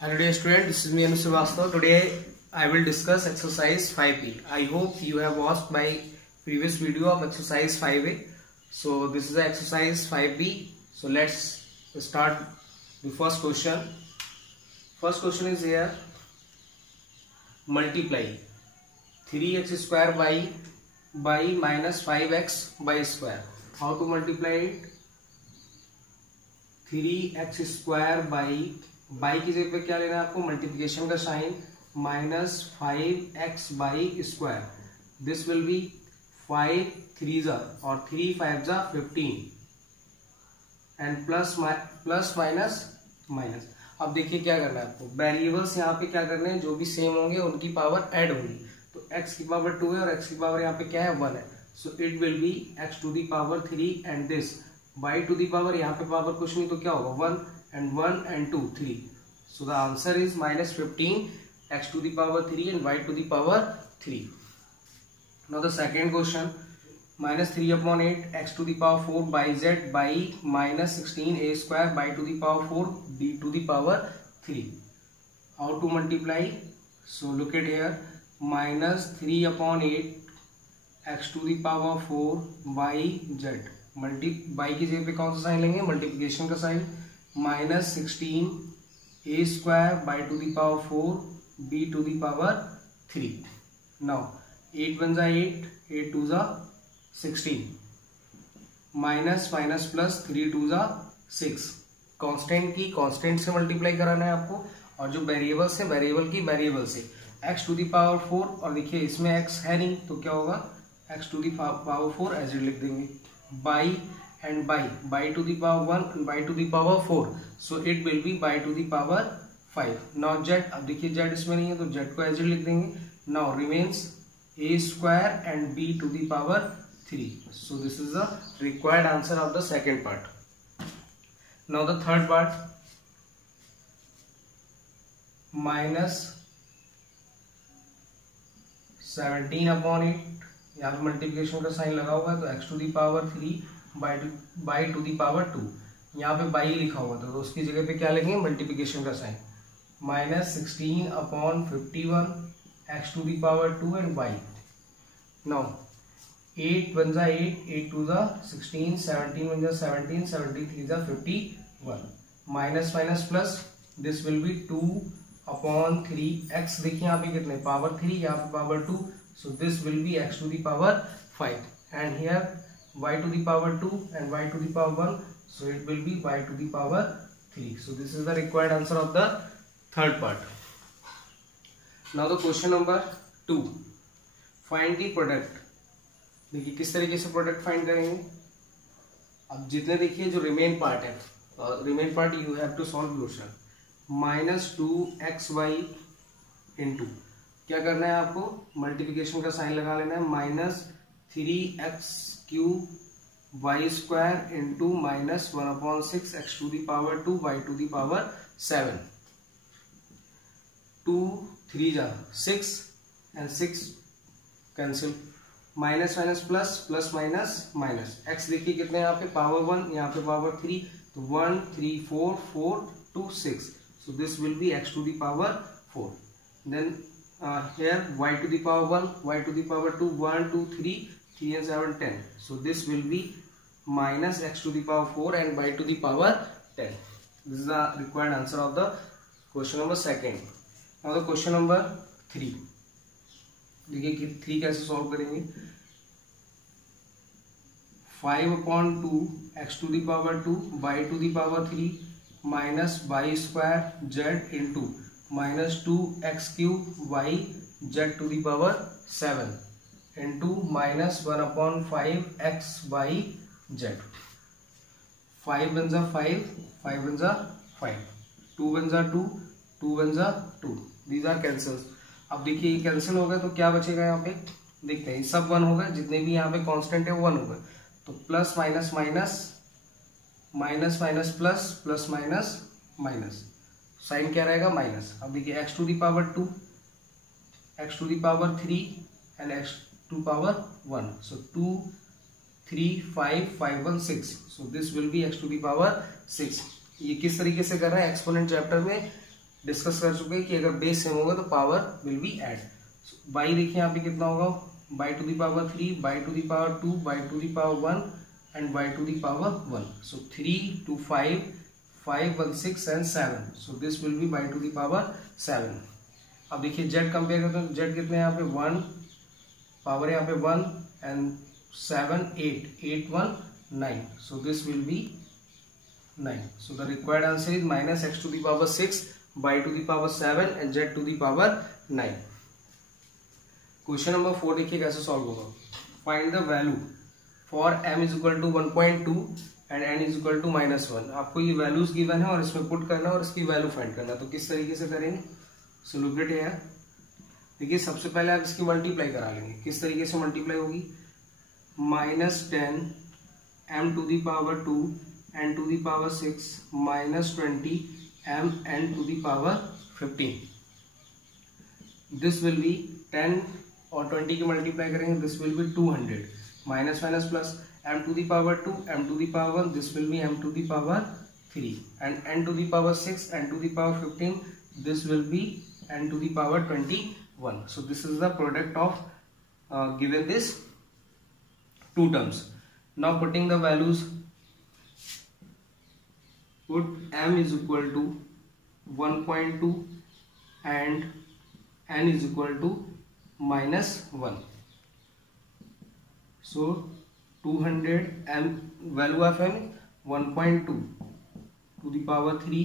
Hello dear student, this is me Anu Srivastava. Today I will discuss exercise 5B. I hope you have watched my previous video of exercise 5A. So this is the exercise 5B. So let's start the first question. First question is here. Multiply 3x square by minus 5x by square. How to multiply it? 3x square by की जगह पे क्या लेना है आपको? Multiplication का sign minus 5x y square. This will be 5 3 और 3 5 15 and plus minus minus. अब देखिए क्या करना है आपको. वेरिएबल्स यहाँ पे क्या करने हैं, जो भी सेम होंगे उनकी पावर ऐड होगी. तो x की पावर 2 है और x की पावर यहाँ पे क्या है 1 है. So it will be x to the power 3 and this y to the power, यहाँ पे पावर कुछ नहीं तो क्या होगा 1 and 1 and 2 3. So the answer is minus 15 x to the power 3 and y to the power 3. Now the second question, minus 3 upon 8 x to the power 4 by z by minus 16 a square by to the power 4 b to the power 3. How to multiply? So look at here, minus 3 upon 8 x to the power 4 by z. By की जगह पे कौन सा sign लेंगे? Multiplication का sign. Minus 16 a square y to the power 4 b to the power 3. Now 8 1 जा 8, 8 2 जा 16, minus minus plus 3 2 जा 6. कांस्टेंट की कांस्टेंट से मल्टीप्लाई कराना है आपको, और जो वेरिएबल्स है वेरिएबल की वेरिएबल से. x टू दी पावर 4, और देखिए इसमें x है नहीं तो क्या होगा, x to the power 4 as it लिख देंगे. Y and by to the power 1 and by to the power 4, so it will be by to the power 5. Now z, अब देखिए z इसमें नहीं है तो z को एज लिख देंगे. now remains a square and b to the power 3. so this is the required answer of the second part. now the third part, minus 17 upon 8, यहाँ पे मल्टीप्लिकेशन का साइन लगा हुआ है तो x to the power 3 y to the power 2. यहाँ पे by लिखा हुआ था तो उसकी जगह पे क्या लिखेंगे? मल्टीप्लिकेशन का sign. Minus 16 upon 51 x to the power 2 and y. Now 8 1 जा 8, 8 2 जा 16, 17 1 जा 17, 73 जा 51. Minus minus plus, this will be 2 upon 3 x. देखिए यहाँ पे कितने पावर 3, यहाँ पे power 2, so this will be x to the power 5 and here y to the power 2 and y to the power 1, so it will be y to the power 3. so this is the required answer of the third part. now the question number 2, find the product. देखिए किस तरीके से product find करेंगे. अब जितने देखिए जो remain part है, remain part you have to solve yourself. Minus 2xy into क्या करना है आपको? मल्टीप्लिकेशन का साइन लगा लेना है. Minus 3x cube y square into minus 1 upon 6 x to the power 2 y to the power 7. 2 3 जा 6 and 6 cancel. Minus minus plus, plus minus minus. X देखिए कितने यहाँ पे पावर 1, यहाँ पे पावर 3, तो 1 3 4 4 2 6. So this will be x to the power 4. Then here y to the power 1, y to the power 2, 1 2 3 3 and 7 10. so this will be minus x to the power 4 and y to the power 10. this is the required answer of the question number second. now the question number 3, देखिए कि 3 कैसे solve करेंगे. 5 upon 2 x to the power 2 y to the power 3 minus y square z into minus 2x cube y z to the power 7 into minus 1 upon 5x y z. 5 1 जा 5, 5 1 जा 5, 2 1 जा 2, 2 1 जा 2. these are cancels. अब देखिए ये cancel हो गए तो क्या बचेगा यहाँ पे? देखते हैं, सब 1 हो गए, जितने भी यहाँ पे कांस्टेंट है 1 हो गए. तो plus minus minus, minus minus plus, plus minus minus, sign क्या रहेगा? माइनस. अब देखिए x to the power 2, x to the power 3 and x to power 1. So 2 3 5 5 1 6. So this will be x to the power 6. ये किस तरीके से कर रहा है? एक्सपोनेंट चैप्टर में डिस्कस कर चुके हैं कि अगर बेस सेम होगा तो power will be add. Y देखिए यहाँ पे कितना होगा, y to the power 3, y to the power 2, y to the power 1 and y to the power 1। So 3 2 5, 5 1 6 and 7, so this will be y to the power 7। अब देखिए Z compare करते हैं, Z कितने यहाँ पे 1, पावर यहाँ पे 1 and 7 8, 8 1 9, so this will be 9. So the required answer is minus x to the power 6 by to the power 7 and z to the power 9. Question number 4 देखिए कैसे सॉल्व होगा। Find the value for m is equal to 1.2 and n is equal to -1। आपको ये values given है और इसमें put करना और इसकी वैल्यू फाइंड करना। तो किस तरीके से करेंगे, सो लुक एट हियर। देखिए सबसे पहले आप इसकी मल्टीप्लाई करा लेंगे। किस तरीके से मल्टीप्लाई होगी, -10 m to the power 2 n to the power 6 minus 20 m n to the power 15। this will be 10 और 20 की मल्टीप्लाई करेंगे, this will be 200 minus minus plus m to the power 2 m to the power 1, this will be m to the power 3 and n to the power 6 n to the power 15, this will be n to the power 21। so this is the product of given this two terms। Now putting the values, put m is equal to 1.2 and n is equal to -1। So 200 m value of m 1.2 to the power 3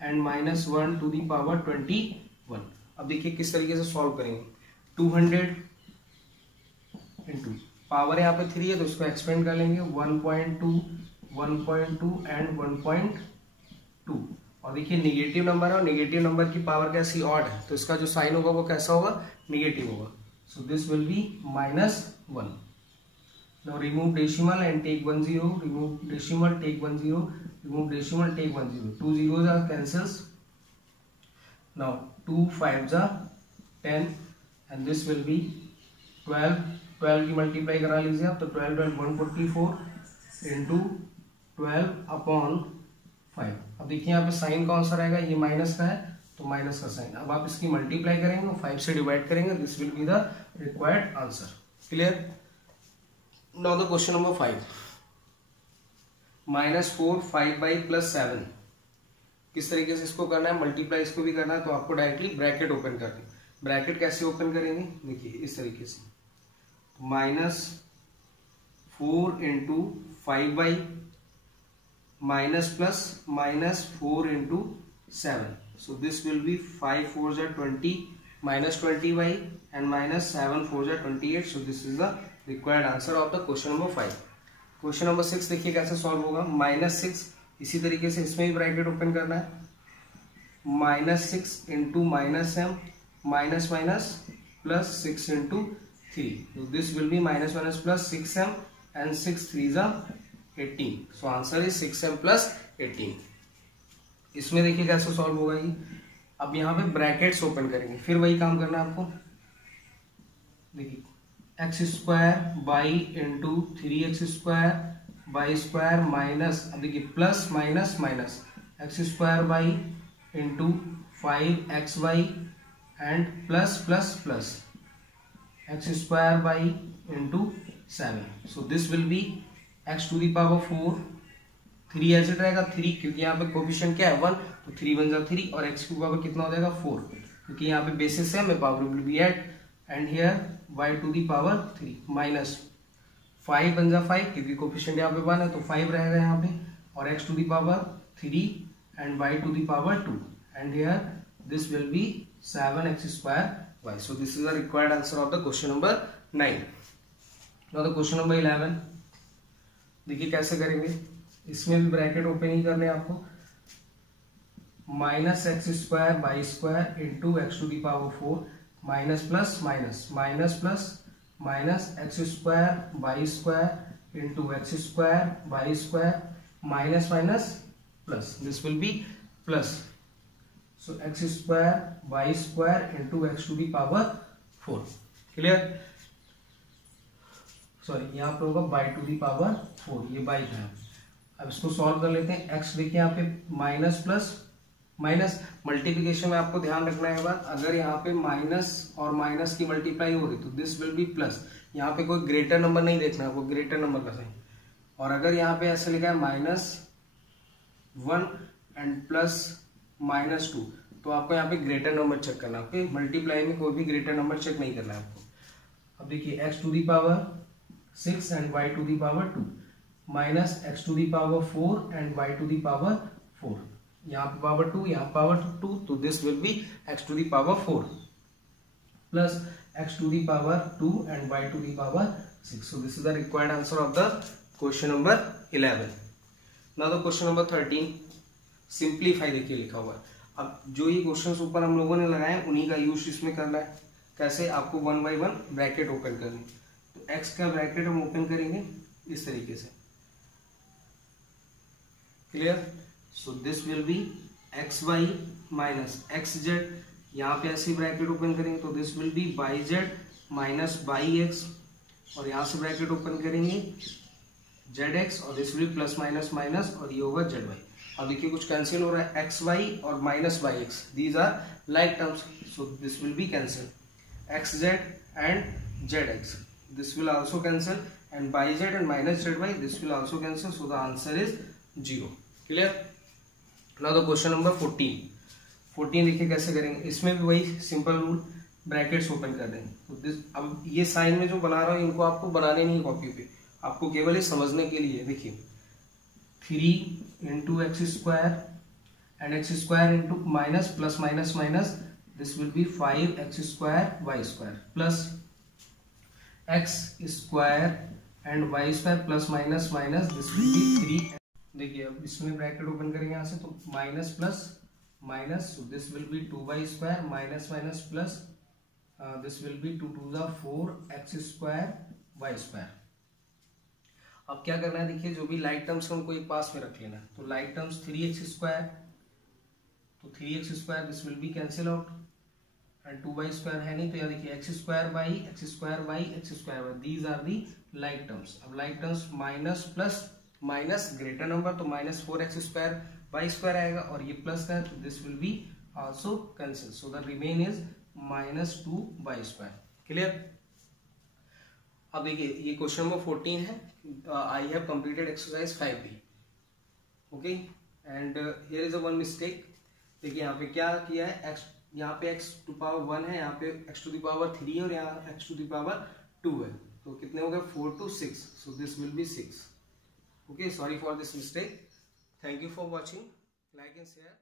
and -1 to the power 21। अब देखिए किस तरीके से solve करेंगे। 200 into power यहाँ पे 3 है तो इसको एक्सपेंड कर लेंगे 1.2 1.2 एंड 1.2। और देखिए निगेटिव नंबर है और निगेटिव नंबर की पावर कैसी ऑड है तो इसका जो साइन होगा वो कैसा होगा, निगेटिव होगा। So this will be -1। Now remove decimal and take 1 0, remove decimal take 1 0, remove decimal take 1 0, 2 zeros are cancels। Now 2 5s are 10 and this will be 12 की मल्टीप्लाई करा लीजिए आप, तो 12 144 इंटू 12 अपॉन 5। अब देखिए यहाँ पे साइन कौन सा रहेगा, ये माइनस का है तो माइनस का साइन। अब आप इसकी मल्टीप्लाई करेंगे 5 से डिवाइड करेंगे, this will be the required answer. Clear. Now the question number 5, -4 5/+7। किस तरीके से इसको करना है, मल्टीप्लाई इसको भी करना है तो आपको डायरेक्टली ब्रैकेट ओपन करनी है। ब्रैकेट कैसे ओपन करेंगे, देखिए इस तरीके से, -4 into 5 minus plus -4 into 7, so this will be 5 4s are 20 -20y and -7 4s are 28। So this is the required answer of the question number 5। Question number 6 देखिए कैसे सॉल्व होगा। -6 इसी तरीके से इसमें भी ब्रैकेट ओपन करना है, -6 into -m minus minus plus 6 into 3, so this will be minus plus 6m and 6 3s are 18। so answer is 6m plus 18। इसमें देखिए कैसे सॉल्व होगा ये। अब यहाँ पे ब्रैकेट्स ओपन करेंगे, फिर वही काम करना है आपको। देखिए x² y into 3x² y square minus, अब देखिए plus minus minus x² y into 5xy and plus plus plus x² y into 7। So this will be x to the power 4, 3 ऐसे रहेगा 3 क्योंकि यहाँ पे कोफिशिएंट क्या है 1, तो 3 बन जाए 3 और x की पावर कितना हो जाएगा 4 क्योंकि यहाँ पे बेसिस है, मैं power will be eight and here y to the power 3 minus 5 बन जा 5 क्योंकि कोफिशिएंट यहाँ पे 1 है तो 5 रहेगा यहाँ पे, और x to the power 3 and y to the power 2 and here this will be 7x²y। so this is the required answer of the question number 9। now the question number 11, देखिए कैसे करेंगे। इसमें भी ब्रैकेट ओपन ही करने आपको, -x² y square into x to the power 4 minus plus minus minus plus minus x² y square into x² y square minus minus plus, this will be plus, so x² y square into x to the power 4। Clear, sorry यहाँ पे होगा y to the power 4, ये by है। अब इसको solve कर लेते हैं। x देखिए यहाँ पे माइनस प्लस माइनस मल्टीप्लीकेशन में आपको ध्यान रखना है बात, अगर यहाँ पे माइनस और माइनस की मल्टीप्लाई हो रही तो दिस विल बी प्लस। यहाँ पे कोई ग्रेटर नंबर नहीं देखना है आपको, ग्रेटर नंबर का साइन। और अगर यहाँ पे ऐसे लिखा है -1 एंड प्लस -2 तो आपको यहाँ पे ग्रेटर नंबर चेक करना है। ओके, मल्टीप्लाई में कोई भी ग्रेटर नंबर चेक नहीं करना है आपको। अब देखिए x to the power 6 and y to the power 2 minus x to the power 4 and y to the power 4, यहाँ पे पावर 2, यहाँ पावर 2, तो this will be x to the power 4 plus x to the power 2 and y to the power 6। So this is the required answer of the question number 11। Now the question number 13, simplify देखिए लिखा हुआ है। अब जो ये questions ऊपर हम लोगों ने लगाए उन्हीं का यूज इसमें करना है। कैसे, आपको 1 बाई 1 ब्रैकेट ओपन करनी, तो x का ब्रैकेट हम ओपन करेंगे इस तरीके से, clear. So this will be x y minus x z, यहाँ पे ऐसे ब्रैकेट ओपन करेंगे तो this will be y z minus y x, और यहाँ से ब्रैकेट ओपन करेंगे जेड एक्स, और this will plus minus minus, और ये होगा जेड वाई। अब देखिए कुछ कैंसिल हो रहा है, एक्स वाई और minus y x, these are like terms, so this will be cancel. X z and z x, this will also cancel, and by z and minus zy this will also cancel, so the answer is 0, clear। now the question number 14 देखिए कैसे करेंगे, इसमें भी वही simple rule, brackets open कर देंगे। तो this, अब ये साइन में जो बना रहा हूं इनको आपको बनाने नहीं कॉपी पे, आपको केवल ये समझने के लिए। देखिए 3 into x square and x square into minus plus minus minus, this will be 5x square y square plus x square and y square plus minus minus, this will be 3। देखिए अब इसमें ब्रैकेट ओपन करेंगे यहाँ से, तो minus plus minus, so this will be 2y square minus minus plus, this will be 2 to the 4x square y square. अब क्या करना है, देखिए जो भी लाइक टर्म्स हमको एक पास में रख लेना है, तो लाइक टर्म्स 3x स्क्वायर, तो 3x square this will be cancel out, and 2y square है नहीं, तो यहाँ देखिए x square by x square by x square by, these are the like terms. अब like terms minus plus minus greater number, तो minus 4x square by square आएगा, और ये प्लस का, तो this will be also cancel, so the remain is minus 2y square, clear. अब देखिए ये क्वेश्चन नंबर 14 है, I have completed exercise 5b, okay, and here is a one mistake. देखिए यहाँ पे क्या किया है, x, यहाँ पे x टू पावर 1 है, यहाँ पे x टू द पावर 3 है, और यहाँ x टू द पावर 2 है, तो कितने हो गए 4 to 6, so this will B 6। Okay, sorry for this mistake, thank you for watching, like and share.